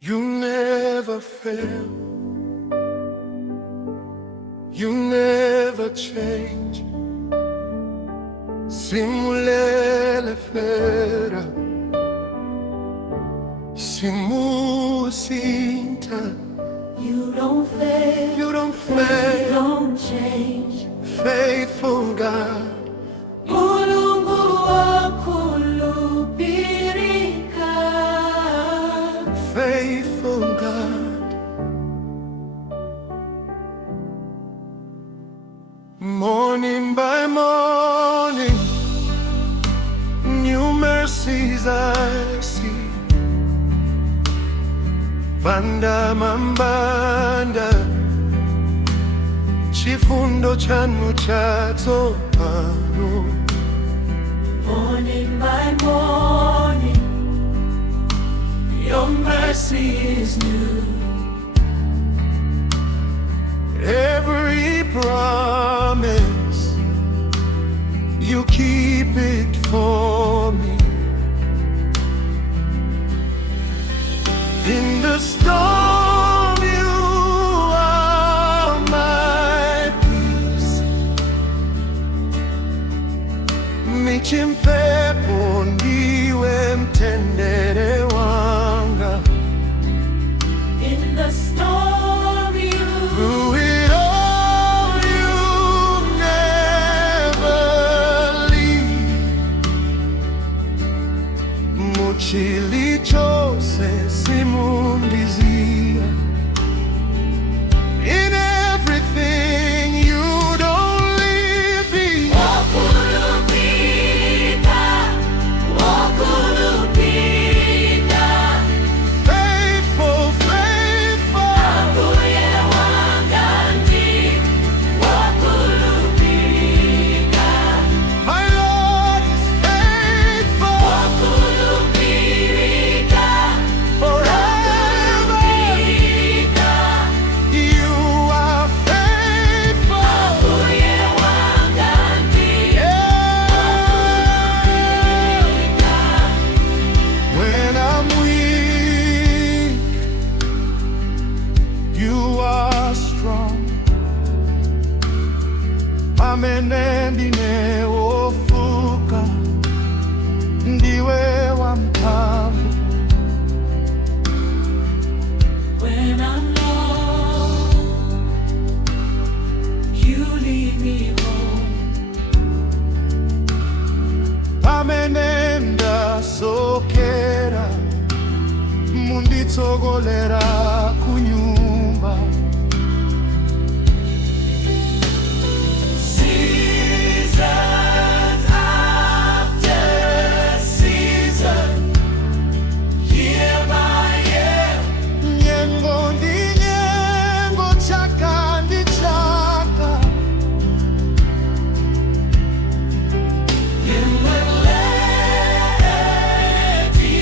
You never fail. You never change. Simulele fera. Simusinta. You don't fail. You don't fail. You don't change. Faithful God. Wokhulupirika. Faithful God. Morning by morning, new mercies I see. Banda mambanda, chifundo chanu chatsopano. Morning by morning, your mercy is new. Every promise, you keep it for me. In the storm, you are my peace. Michimpepo ndiwe mtendere wanga. In the storm, Through it all, you never leave. Muchili chose simundizia. In everything you don't leave me. Wokhulupirika, Wokhulupirika. Faithful, faithful. Ambuye wangandi, Wokhulupirika. My Lord is faithful. Wokhulupirika, Forever you are faithful. Ambuye wangandi, Wokhulupirika. When I'm weak, you are strong. Amenendine ofuka, ndiwe wamphamvu. When I'm lost, you lead me home. Amenenda sokera, munditsogolera kunyumba. Seasons after season, year by year, Nyengo ndi nyengo, chaka ndi chaka. you will let me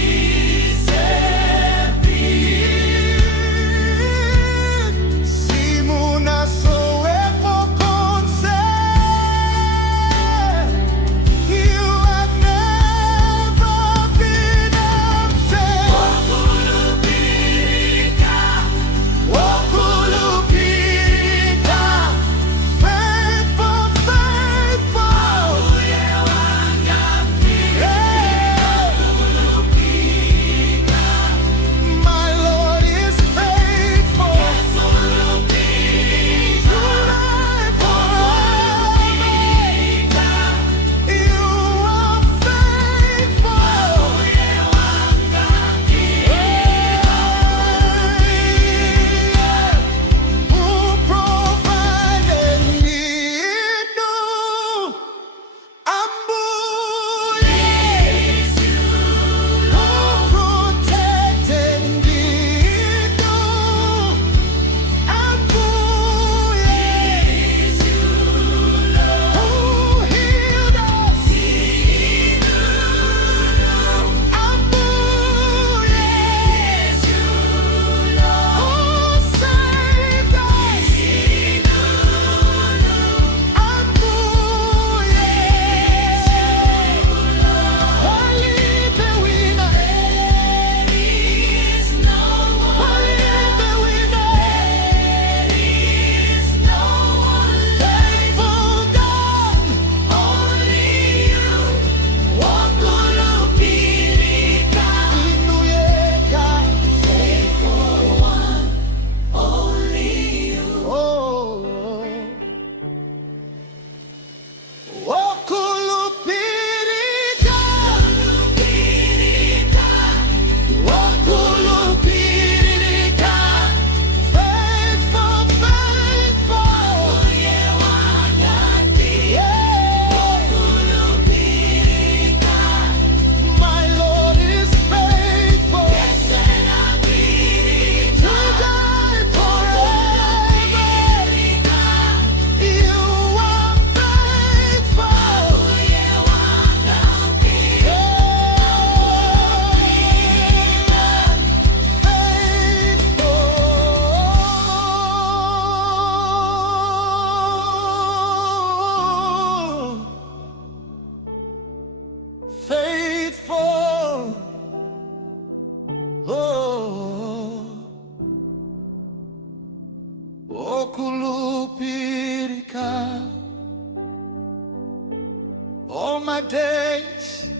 all my days,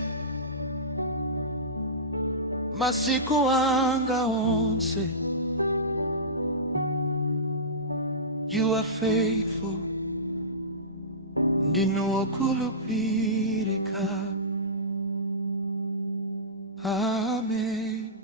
masiku anga onse. You are faithful, ndinu wokhulupirika. Amen.